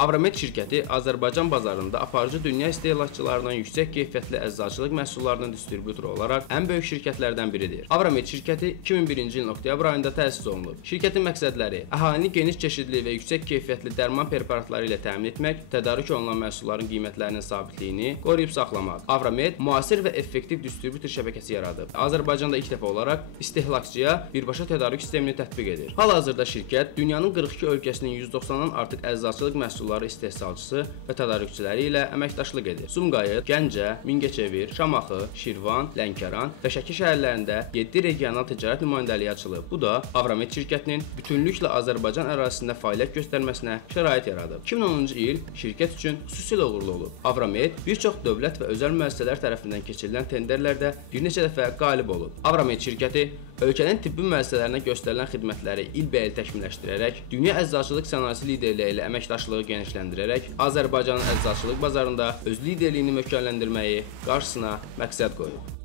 Avromed şirkəti Azərbaycan bazarında aparıcı dünya istehlakçılarından yüksək keyfiyyətli əczaçılıq məhsullarının distribyutoru olaraq ən böyük şirkətlərdən biridir. Avromed şirkəti 2001-ci ilin oktyabr ayında təsis olunub. Şirkətin məqsədləri əhalini geniş çeşidli və yüksək keyfiyyətli dərman preparatları ilə təmin etmək, tədarük olunan məhsulların qiymətlərinin sabitliyini qoruyub saxlamaq. Avromed müasir və effektiv distribyutor şəbəkəsi yaradıb. Azərbaycanda ilk dəfə olaraq istehlakçıya birbaşa tədarük sistemini tətbiq edir. Hal-hazırda şirkət dünyanın 42 ölkəsinin 190-dan artıq əczaçılıq məhsulları istehsalçısı və tədarükçüləri ilə əməkdaşlıq edir. Sumqayıt, Gəncə, Mingəçevir, Şamaxı, Şirvan, Lənkəran və Şəki şəhərlərində 7 regional ticarət nümayəndəliyi açılıb. Bu da Avromed şirkətinin bütünlüklə Azərbaycan ərazisində fəaliyyət göstərməsinə şərait yaradıb. 2010-cu il şirkət üçün xüsusilə uğurlu olub. Avromed bir çox dövlət və özəl müəssisələr tərəfindən keçirilən tenderlərdə bir neçə dəfə qalib olub. Avromed şirkəti ölkənin tibbi müəssisələrinə göstərilən xidmətləri ilbəil təkmilləşdirərək, dünya əczaçılıq sənayesi liderləri ilə əməkdaşlığı genişləndirərək, Azərbaycanın əczaçılıq bazarında öz liderliyini möhkəmləndirməyi qarşısına məqsəd qoyub.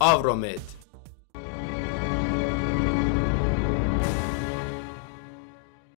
Avromed